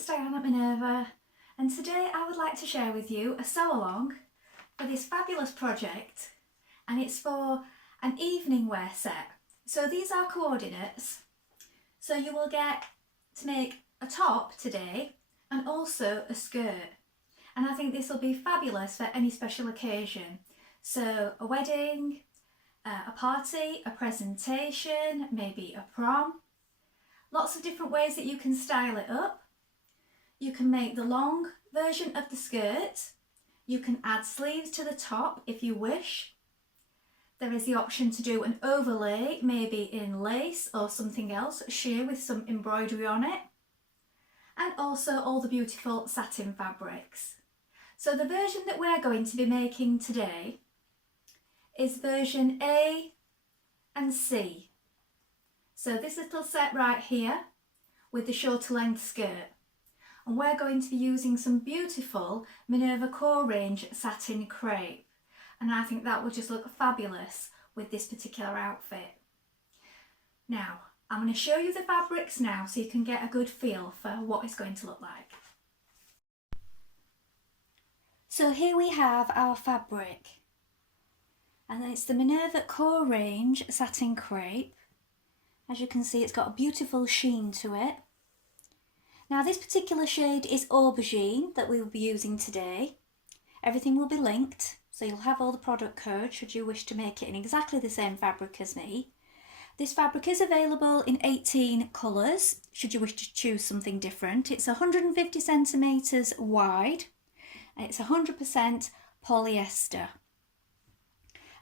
it's Dianne at Minerva, and today I would like to share with you a sew-along for this fabulous project, and it's for an evening wear set. So these are coordinates, so you will get to make a top today and also a skirt, and I think this will be fabulous for any special occasion. So a wedding, a party, a presentation, maybe a prom. Lots of different ways that you can style it up. You can make the long version of the skirt. You can add sleeves to the top if you wish. There is the option to do an overlay, maybe in lace or something else, sheer with some embroidery on it. And also all the beautiful satin fabrics. So the version that we're going to be making today is version A and C. So this little set right here with the shorter length skirt. And we're going to be using some beautiful Minerva core range satin crepe. And I think that will just look fabulous with this particular outfit. Now, I'm going to show you the fabrics now so you can get a good feel for what it's going to look like. So here we have our fabric. And it's the Minerva core range satin crepe. As you can see, it's got a beautiful sheen to it. Now this particular shade is aubergine that we will be using today. Everything will be linked, so you'll have all the product code should you wish to make it in exactly the same fabric as me. This fabric is available in 18 colours, should you wish to choose something different. It's 150 centimetres wide, and it's 100% polyester.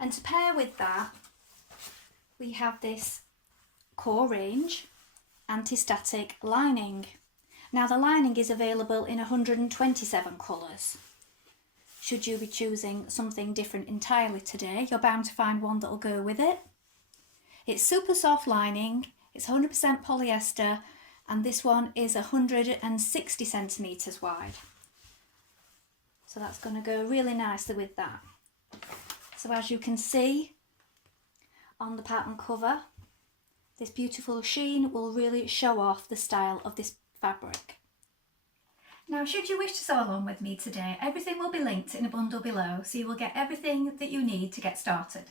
And to pair with that, we have this core range anti-static lining. Now the lining is available in 127 colours. Should you be choosing something different entirely today, you're bound to find one that will go with it. It's super soft lining, it's 100% polyester, and this one is 160 centimetres wide. So that's going to go really nicely with that. So as you can see on the pattern cover, this beautiful sheen will really show off the style of this fabric. Now, should you wish to sew along with me today, everything will be linked in a bundle below, so you will get everything that you need to get started.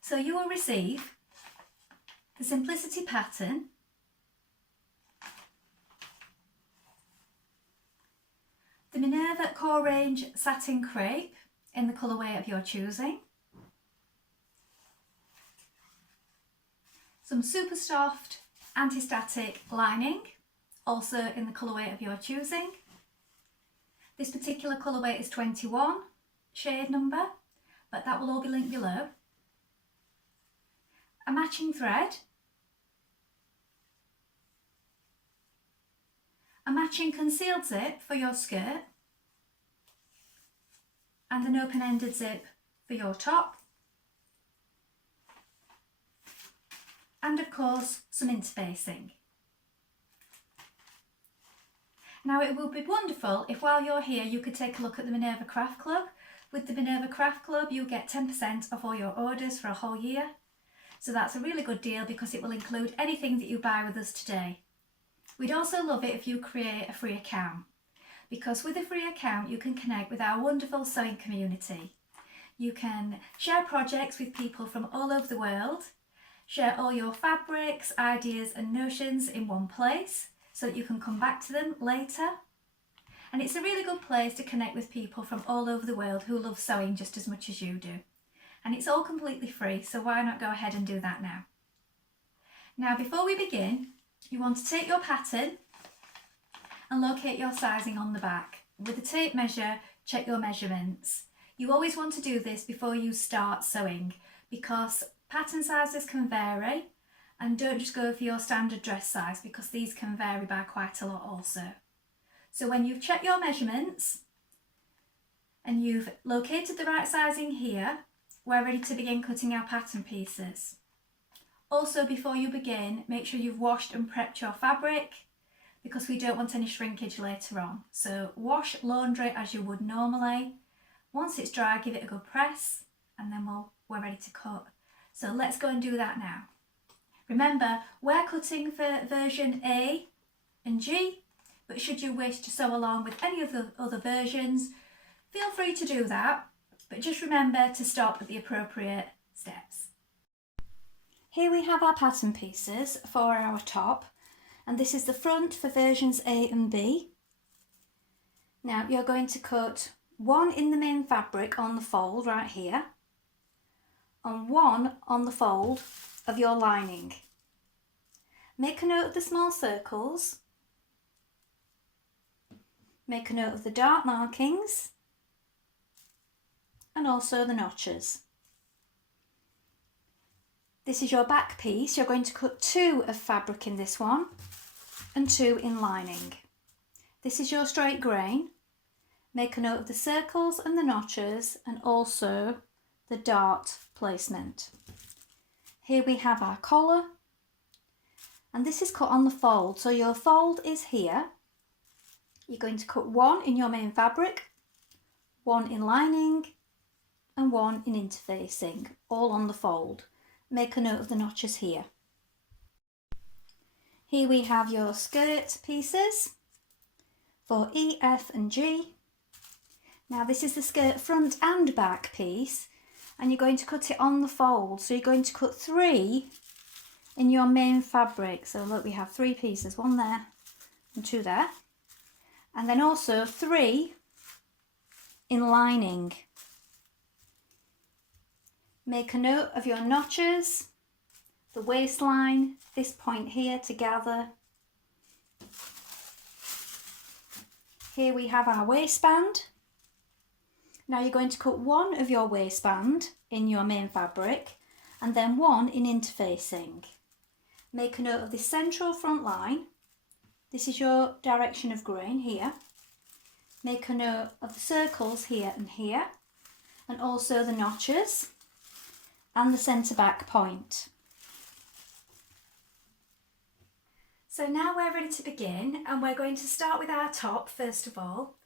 So you will receive the Simplicity pattern, the Minerva core range satin crepe in the colourway of your choosing, some super soft anti-static lining, also in the colourway of your choosing. This particular colourway is 21 shade number, but that will all be linked below. A matching thread, a matching concealed zip for your skirt, and an open-ended zip for your top, and of course some interfacing. Now it would be wonderful if while you're here you could take a look at the Minerva Craft Club. With the Minerva Craft Club you'll get 10% off all your orders for a whole year. So that's a really good deal because it will include anything that you buy with us today. We'd also love it if you create a free account, because with a free account you can connect with our wonderful sewing community. You can share projects with people from all over the world, share all your fabrics, ideas and notions in one place so that you can come back to them later. And it's a really good place to connect with people from all over the world who love sewing just as much as you do. And it's all completely free, so why not go ahead and do that now? Now before we begin, you want to take your pattern and locate your sizing on the back. With a tape measure, check your measurements. You always want to do this before you start sewing because pattern sizes can vary, and don't just go for your standard dress size because these can vary by quite a lot also. So when you've checked your measurements and you've located the right sizing here, we're ready to begin cutting our pattern pieces. Also, before you begin, make sure you've washed and prepped your fabric because we don't want any shrinkage later on. So wash, laundry as you would normally. Once it's dry, give it a good press, and then we're ready to cut. So let's go and do that now. Remember, we're cutting for version A and G but should you wish to sew along with any of the other versions, feel free to do that, but just remember to stop at the appropriate steps. Here we have our pattern pieces for our top, and this is the front for versions A and B. Now you're going to cut one in the main fabric on the fold right here, and one on the fold of your lining. Make a note of the small circles, make a note of the dark markings, and also the notches. This is your back piece. You're going to cut 2 of fabric in this one and 2 in lining. This is your straight grain. Make a note of the circles and the notches and also the dart placement. Here we have our collar, and this is cut on the fold. So your fold is here. You're going to cut 1 in your main fabric, 1 in lining and 1 in interfacing, all on the fold. Make a note of the notches here. Here we have your skirt pieces for E, F and G. Now this is the skirt front and back piece, and you're going to cut it on the fold. So you're going to cut 3 in your main fabric. So look, we have 3 pieces, 1 there and 2 there. And then also 3 in lining. Make a note of your notches, the waistline, this point here to gather. Here we have our waistband. Now you're going to cut 1 of your waistband in your main fabric and then 1 in interfacing. Make a note of the central front line. This is your direction of grain here. Make a note of the circles here and also the notches and the centre back point. So now we're ready to begin, and we're going to start with our top first of all.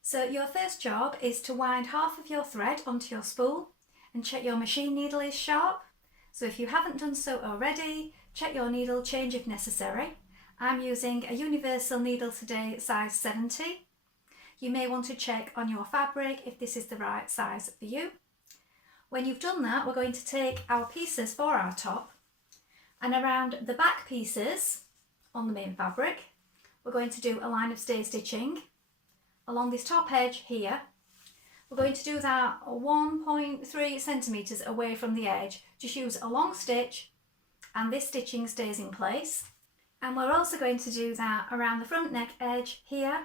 So your first job is to wind half of your thread onto your spool and check your machine needle is sharp. So if you haven't done so already, check your needle change if necessary. I'm using a universal needle today, size 70. You may want to check on your fabric if this is the right size for you. When you've done that, we're going to take our pieces for our top, and around the back pieces on the main fabric, we're going to do a line of stay stitching along this top edge here. We're going to do that 1.3 centimetres away from the edge. Just use a long stitch and this stitching stays in place. And we're also going to do that around the front neck edge here,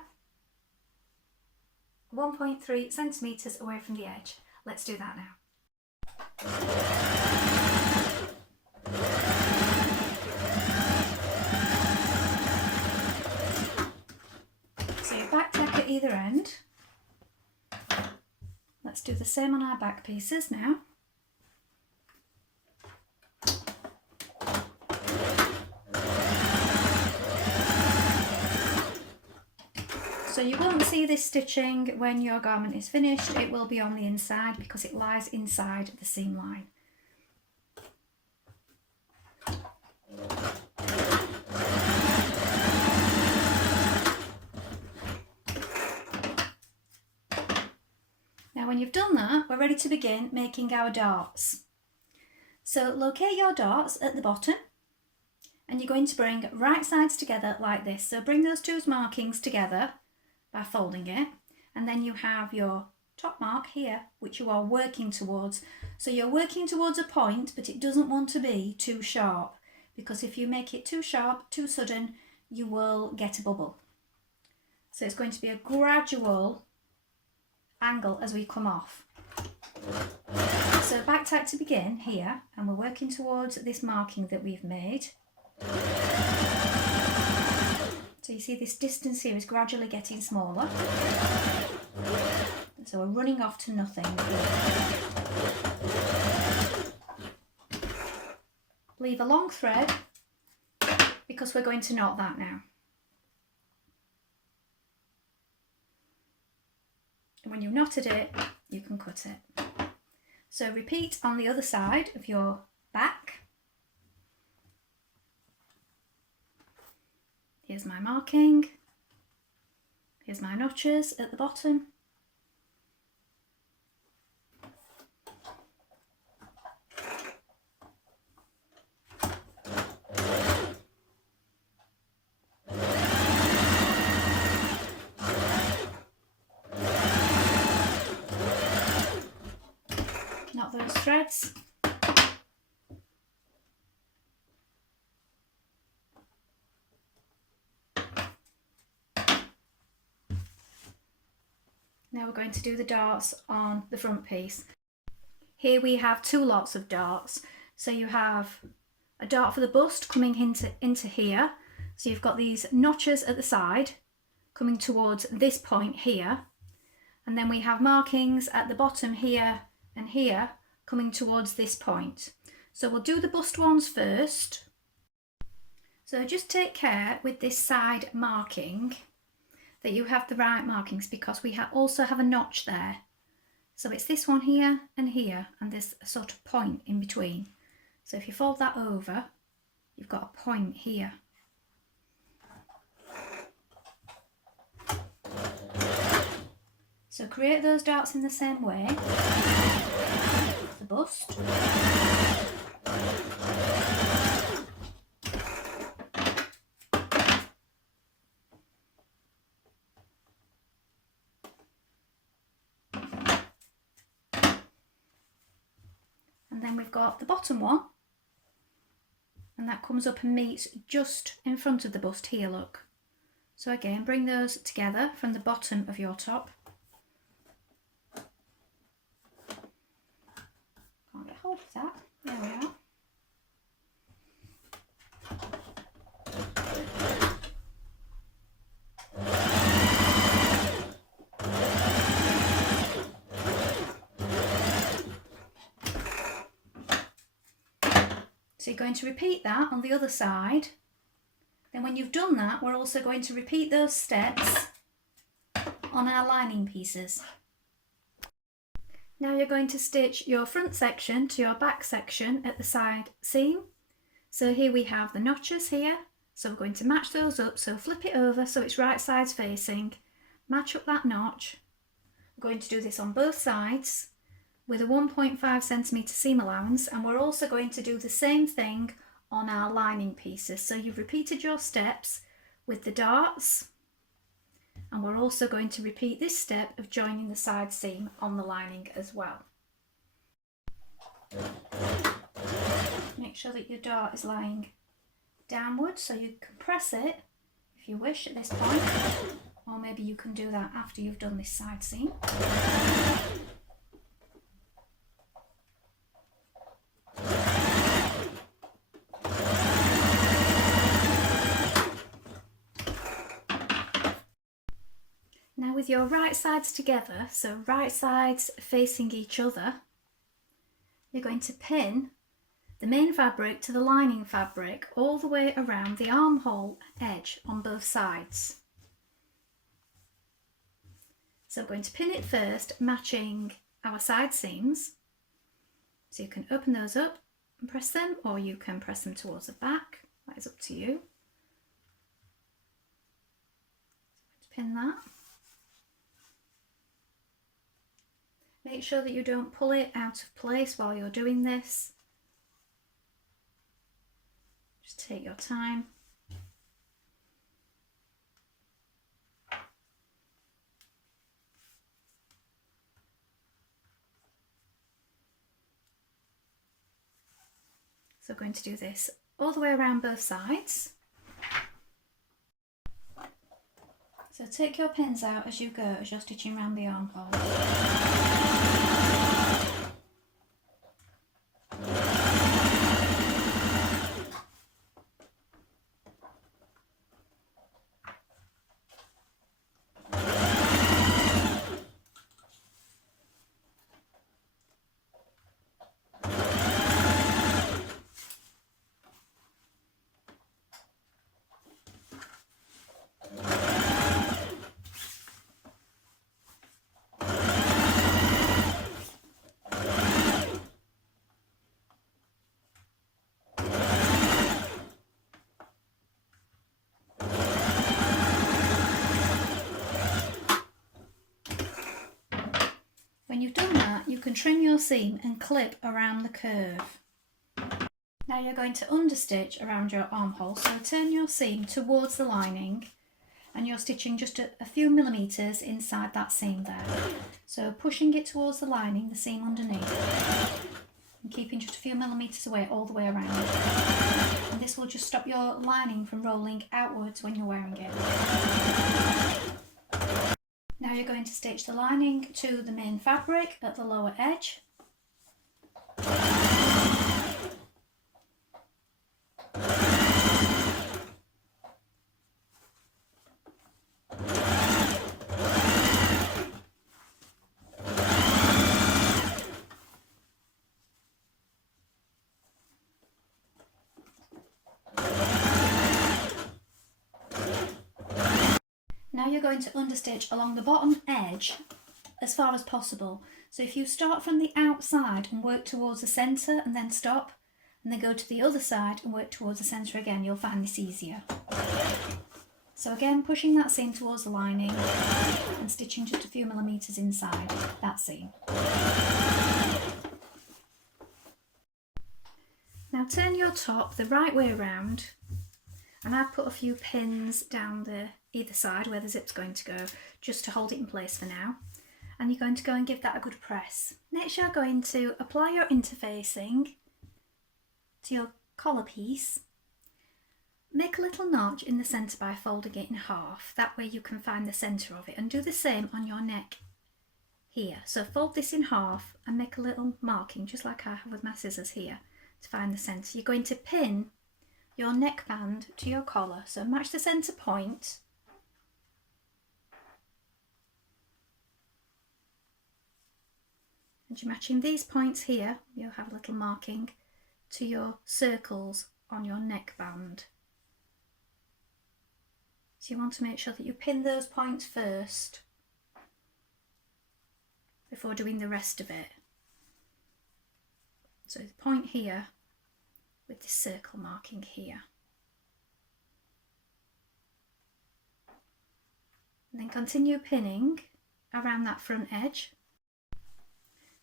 1.3 centimetres away from the edge. Let's do that now. So your back tack at either end. Let's do the same on our back pieces now. So you won't see this stitching when your garment is finished. It will be on the inside because it lies inside the seam line. Now when you've done that, we're ready to begin making our darts. So locate your darts at the bottom and you're going to bring right sides together like this. So bring those 2 markings together by folding it, and then you have your top mark here which you are working towards. So you're working towards a point, but it doesn't want to be too sharp, because if you make it too sharp, too sudden, you will get a bubble. So it's going to be a gradual angle as we come off. So back tack to begin here, and we're working towards this marking that we've made. So you see this distance here is gradually getting smaller. So we're running off to nothing here. Leave a long thread because we're going to knot that now. And when you've knotted it, you can cut it. So repeat on the other side of your back. Here's my marking. Here's my notches at the bottom. Knot those threads. Now we're going to do the darts on the front piece. Here we have 2 lots of darts. So you have a dart for the bust coming into here. So you've got these notches at the side coming towards this point here. And then we have markings at the bottom here and here coming towards this point. So we'll do the bust ones first. So just take care with this side marking that you have the right markings, because we also have a notch there. So it's this one here, and there's a sort of point in between. So if you fold that over, you've got a point here. So create those darts in the same way. The bust. Then we've got the bottom one, and that comes up and meets just in front of the bust here, look. So again, bring those together from the bottom of your top. Can't get hold of that. There we are. So you're going to repeat that on the other side. Then when you've done that, we're also going to repeat those steps on our lining pieces. Now you're going to stitch your front section to your back section at the side seam. So here we have the notches here. So we're going to match those up. So flip it over so it's right sides facing. Match up that notch. We're going to do this on both sides with a 1.5 centimetre seam allowance, and we're also going to do the same thing on our lining pieces. So you've repeated your steps with the darts, and we're also going to repeat this step of joining the side seam on the lining as well. Make sure that your dart is lying downwards, so you can press it if you wish at this point, or maybe you can do that after you've done this side seam. Now with your right sides together, so right sides facing each other, you're going to pin the main fabric to the lining fabric all the way around the armhole edge on both sides. So I'm going to pin it first, matching our side seams. So you can open those up and press them, or you can press them towards the back. That is up to you. So pin that. Make sure that you don't pull it out of place while you're doing this. Just take your time. So we're going to do this all the way around both sides. So take your pins out as you go, as you're stitching around the armhole. that, you can trim your seam and clip around the curve. Now you're going to understitch around your armhole, so turn your seam towards the lining and you're stitching just a few millimetres inside that seam there. So pushing it towards the lining, the seam underneath, and keeping just a few millimetres away all the way around. And this will just stop your lining from rolling outwards when you're wearing it. Now you're going to stitch the lining to the main fabric at the lower edge. Now you're going to understitch along the bottom edge as far as possible. So if you start from the outside and work towards the centre and then stop, and then go to the other side and work towards the centre again, you'll find this easier. So again, pushing that seam towards the lining and stitching just a few millimetres inside that seam. Now turn your top the right way around, and I've put a few pins down either side where the zip's going to go, just to hold it in place for now. And you're going to go and give that a good press. Next you're going to apply your interfacing to your collar piece. Make a little notch in the centre by folding it in half, that way you can find the centre of it, and do the same on your neck here. So fold this in half and make a little marking, just like I have with my scissors here, to find the centre. You're going to pin your neckband to your collar, so match the centre point. And you're matching these points here, you'll have a little marking, to your circles on your neckband. So you want to make sure that you pin those points first before doing the rest of it. So the point here with this circle marking here. And then continue pinning around that front edge.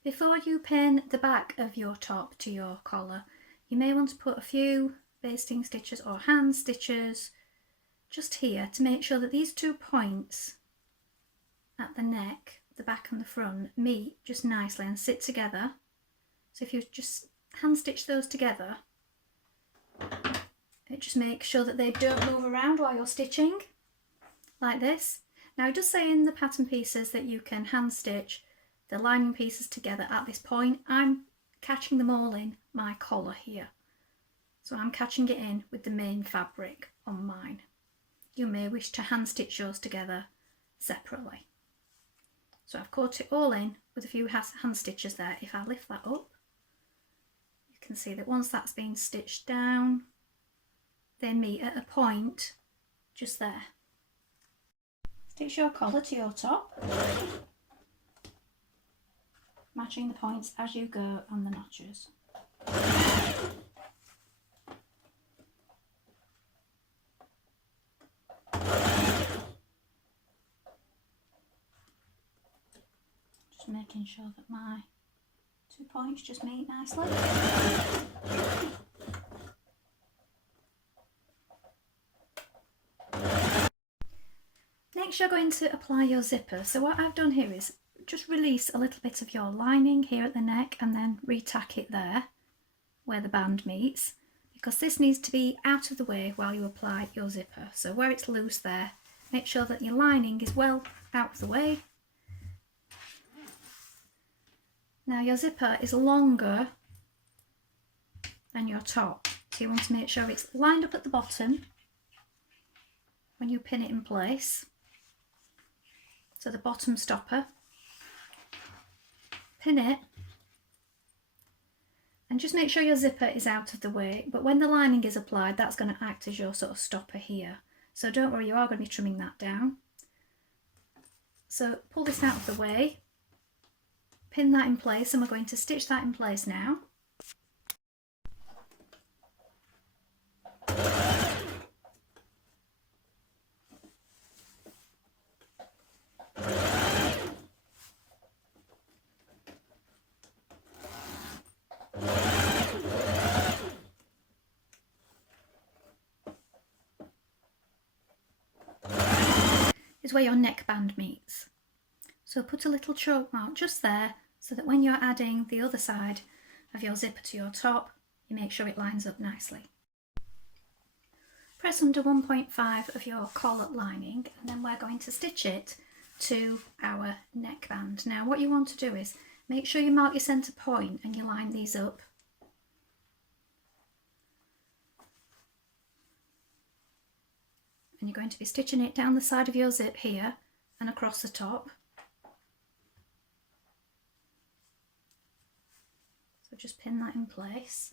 Before you pin the back of your top to your collar, you may want to put a few basting stitches or hand stitches just here to make sure that these 2 points at the neck, the back and the front, meet just nicely and sit together. So if you just hand stitch those together, it just makes sure that they don't move around while you're stitching, like this. Now it does say in the pattern pieces that you can hand stitch the lining pieces together at this point. I'm catching them all in my collar here, so I'm catching it in with the main fabric on mine. You may wish to hand stitch yours together separately. So I've caught it all in with a few hand stitches there. If I lift that up, you can see that once that's been stitched down, they meet at a point just there. Stitch your collar to your top, matching the points as you go on the notches. Just making sure that my 2 points just meet nicely. Next you're going to apply your zipper. So what I've done here is just release a little bit of your lining here at the neck and then retack it there where the band meets, because this needs to be out of the way while you apply your zipper. So where it's loose there, make sure that your lining is well out of the way. Now your zipper is longer than your top, so you want to make sure it's lined up at the bottom when you pin it in place. So the bottom stopper, pin it, and just make sure your zipper is out of the way, but when the lining is applied, that's going to act as your sort of stopper here. So don't worry, you are going to be trimming that down. So pull this out of the way, pin that in place, and we're going to stitch that in place now. is where your neckband meets. So put a little chalk mark just there so that when you're adding the other side of your zipper to your top, you make sure it lines up nicely. Press under 1.5 of your collar lining and then we're going to stitch it to our neckband. Now what you want to do is make sure you mark your centre point and you line these up. And you're going to be stitching it down the side of your zip here and across the top. So just pin that in place.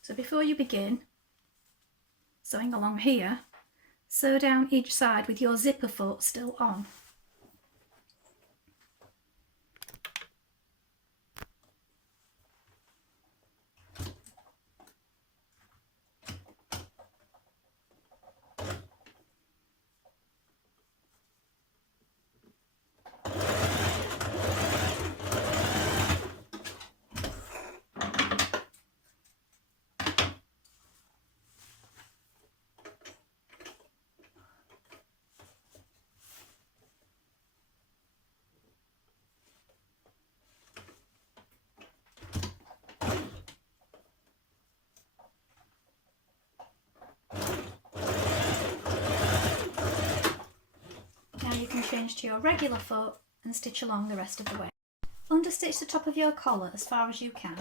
So before you begin sewing along here, sew down each side with your zipper foot still on. Change to your regular foot and stitch along the rest of the way. Understitch the top of your collar as far as you can.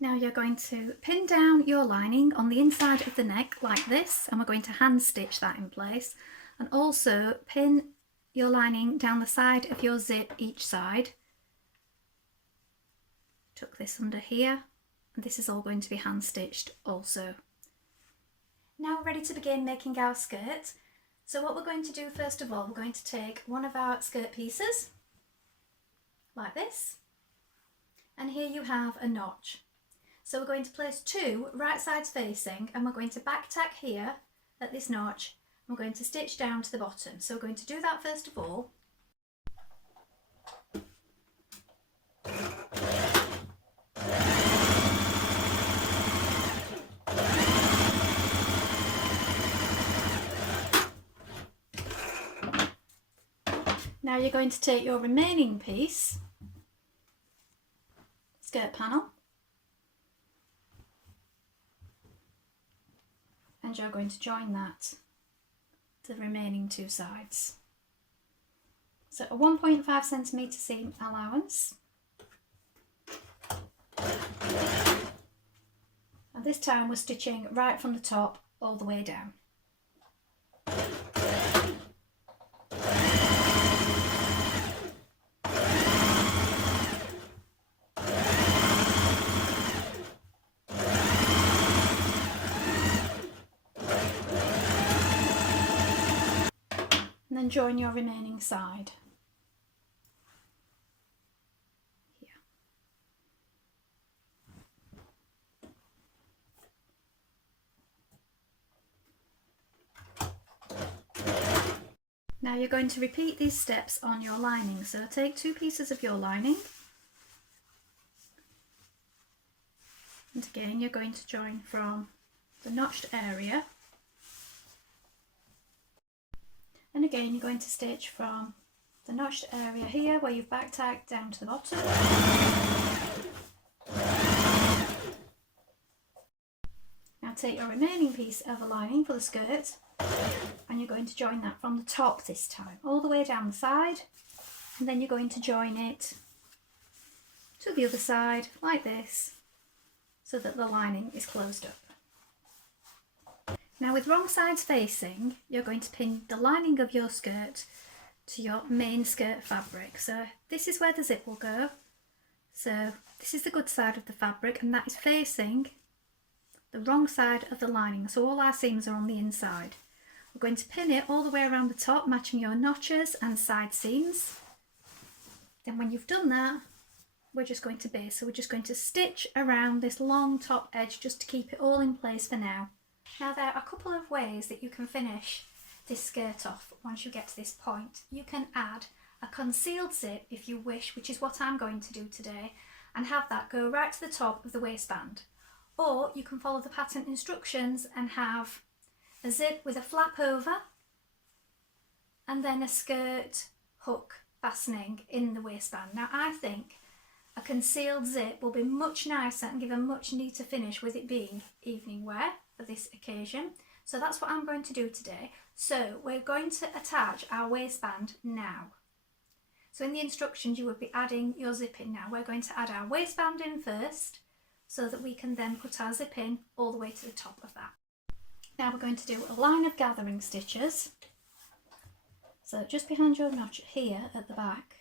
Now you're going to pin down your lining on the inside of the neck like this, and we're going to hand stitch that in place, and also pin your lining down the side of your zip each side. Tuck this under here, and this is all going to be hand stitched also. Now we're ready to begin making our skirt. So what we're going to do first of all, we're going to take one of our skirt pieces like this, and here you have a notch. So we're going to place two right sides facing, and we're going to back tack here at this notch, and we're going to stitch down to the bottom. So we're going to do that first of all. Now you're going to take your remaining piece, skirt panel, and you're going to join that to the remaining two sides. So a 1.5 centimetre seam allowance, and this time we're stitching right from the top all the way down. And then join your remaining side here. Now you're going to repeat these steps on your lining. So take two pieces of your lining, and again you're going to join from the notched area. And again you're going to stitch from the notched area here where you've back tacked down to the bottom. Now take your remaining piece of the lining for the skirt, and you're going to join that from the top this time, all the way down the side, and then you're going to join it to the other side like this, so that the lining is closed up. Now with wrong sides facing, you're going to pin the lining of your skirt to your main skirt fabric. So this is where the zip will go, So this is the good side of the fabric, and that is facing the wrong side of the lining. So all our seams are on the inside. We're going to pin it all the way around the top, matching your notches and side seams. Then when you've done that, we're just going to base. So we're just going to stitch around this long top edge just to keep it all in place for now. Now there are a couple of ways that you can finish this skirt off once you get to this point. You can add a concealed zip if you wish, which is what I'm going to do today, and have that go right to the top of the waistband. Or you can follow the pattern instructions and have a zip with a flap over and then a skirt hook fastening in the waistband. Now I think a concealed zip will be much nicer and give a much neater finish with it being evening wear for this occasion. So that's what I'm going to do today. So we're going to attach our waistband now. So in the instructions you would be adding your zip in now. We're going to add our waistband in first so that we can then put our zip in all the way to the top of that. Now we're going to do a line of gathering stitches. So just behind your notch here at the back,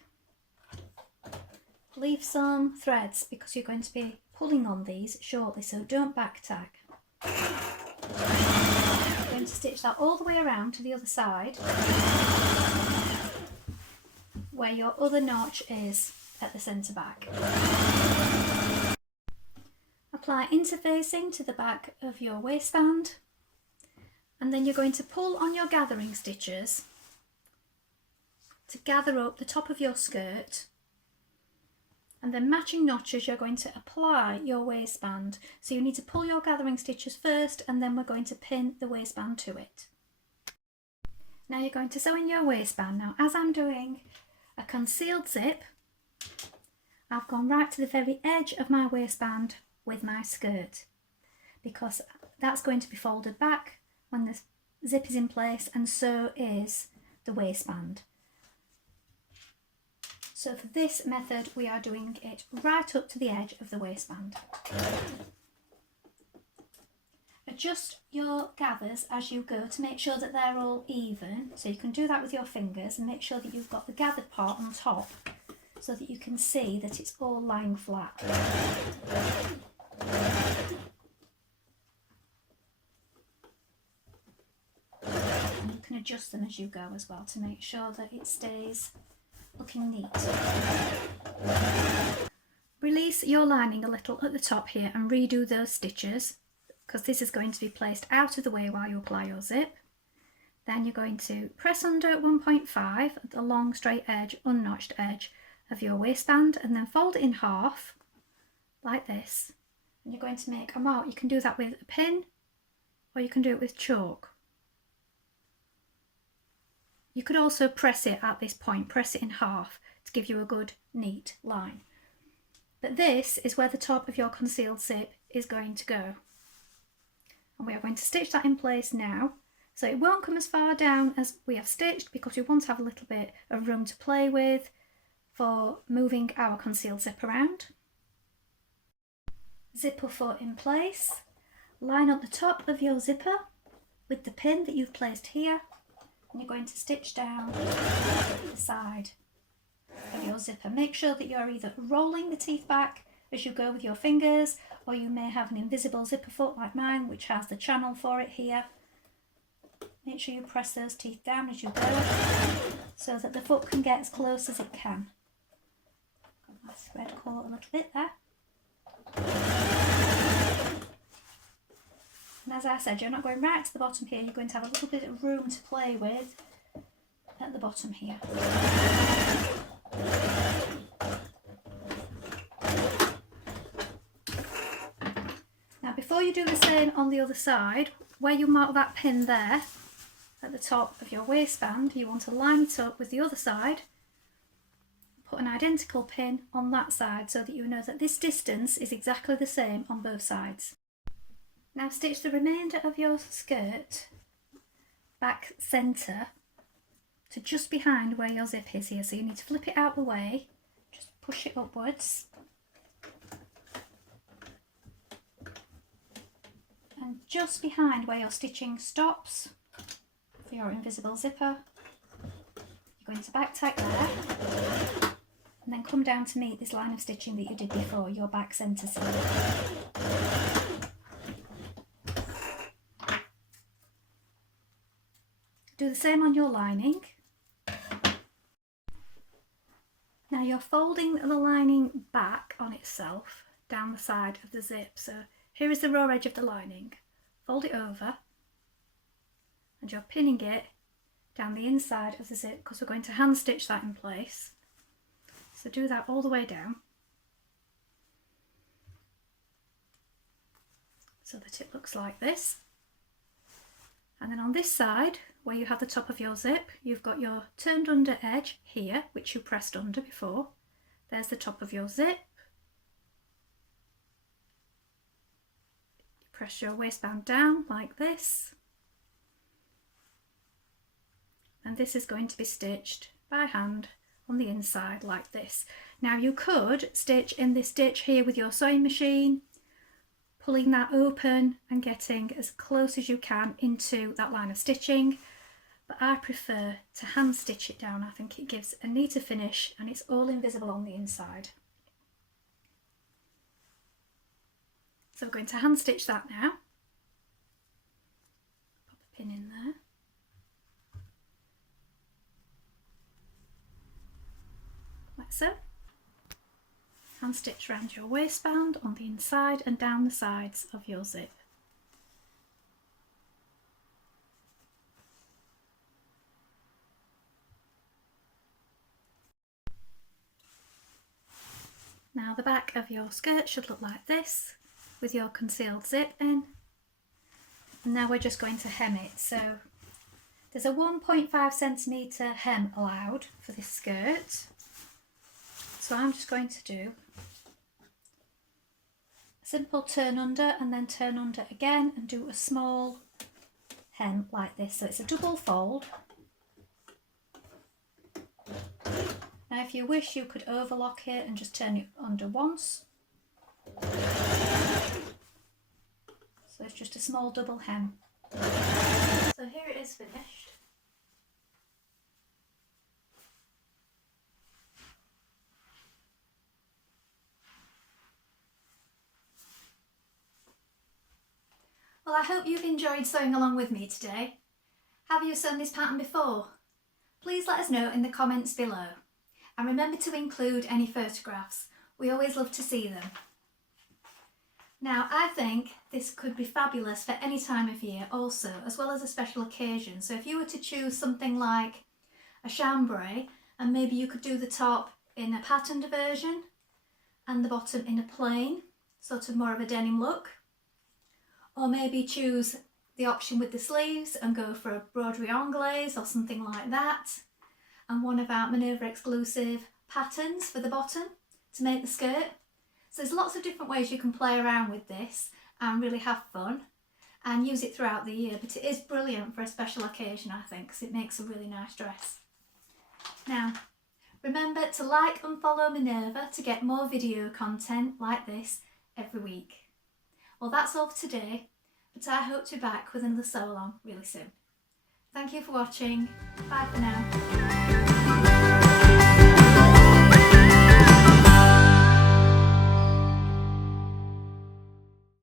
leave some threads because you're going to be pulling on these shortly, so don't back tag. I'm going to stitch that all the way around to the other side where your other notch is at the centre back. Apply interfacing to the back of your waistband, and then you're going to pull on your gathering stitches to gather up the top of your skirt, and then matching notches you're going to apply your waistband. So you need to pull your gathering stitches first, and then we're going to pin the waistband to it. Now you're going to sew in your waistband. Now as I'm doing a concealed zip, I've gone right to the very edge of my waistband with my skirt, because that's going to be folded back when the zip is in place, and so is the waistband. So for this method we are doing it right up to the edge of the waistband. Adjust your gathers as you go to make sure that they're all even. So you can do that with your fingers and make sure that you've got the gathered part on top so that you can see that it's all lying flat. And you can adjust them as you go as well to make sure that it stays looking neat. Release your lining a little at the top here and redo those stitches, because this is going to be placed out of the way while you apply your zip. Then you're going to press under 1.5 at the long straight edge, unnotched edge of your waistband, and then fold it in half like this. And you're going to make a mark. You can do that with a pin or you can do it with chalk. You could also press it at this point, press it in half to give you a good neat line. But this is where the top of your concealed zip is going to go. And we are going to stitch that in place now. So it won't come as far down as we have stitched, because we want to have a little bit of room to play with for moving our concealed zip around. Zipper foot in place. Line up the top of your zipper with the pin that you've placed here, and you're going to stitch down the side of your zipper. Make sure that you're either rolling the teeth back as you go with your fingers, or you may have an invisible zipper foot like mine, which has the channel for it here. Make sure you press those teeth down as you go so that the foot can get as close as it can. Got my thread caught a little bit there. And as I said, you're not going right to the bottom here, you're going to have a little bit of room to play with at the bottom here. Now before you do the same on the other side, where you mark that pin there at the top of your waistband, you want to line it up with the other side, put an identical pin on that side so that you know that this distance is exactly the same on both sides. Now stitch the remainder of your skirt back centre to just behind where your zip is here. So you need to flip it out the way, just push it upwards. And just behind where your stitching stops for your invisible zipper, you're going to back tack there and then come down to meet this line of stitching that you did before, your back centre seam. Do the same on your lining. Now you're folding the lining back on itself down the side of the zip. So here is the raw edge of the lining. Fold it over and you're pinning it down the inside of the zip because we're going to hand stitch that in place. So do that all the way down so that it looks like this. And then on this side, where you have the top of your zip, you've got your turned under edge here, which you pressed under before. There's the top of your zip. You press your waistband down like this. And this is going to be stitched by hand on the inside like this. Now you could stitch in this stitch here with your sewing machine, pulling that open and getting as close as you can into that line of stitching, but I prefer to hand stitch it down. I think it gives a neater finish and it's all invisible on the inside. So we're going to hand stitch that now. Pop a pin in there. Like so. Hand stitch around your waistband on the inside and down the sides of your zip. Now the back of your skirt should look like this with your concealed zip in. And now we're just going to hem it. So there's a 1.5 centimetre hem allowed for this skirt. So I'm just going to do a simple turn under and then turn under again and do a small hem like this. So it's a double fold. Now if you wish you could overlock it and just turn it under once. So it's just a small double hem. So here it is finished. Well, I hope you've enjoyed sewing along with me today. Have you sewn this pattern before? Please let us know in the comments below. And remember to include any photographs. We always love to see them. Now, I think this could be fabulous for any time of year also, as well as a special occasion. So if you were to choose something like a chambray, and maybe you could do the top in a patterned version and the bottom in a plain, sort of more of a denim look. Or maybe choose the option with the sleeves and go for a broderie anglaise or something like that. And one of our Minerva exclusive patterns for the bottom to make the skirt. So there's lots of different ways you can play around with this and really have fun and use it throughout the year. But it is brilliant for a special occasion, I think, because it makes a really nice dress. Now, remember to like and follow Minerva to get more video content like this every week. Well, that's all for today, but I hope to be back with another sew along really soon. Thank you for watching. Bye for now.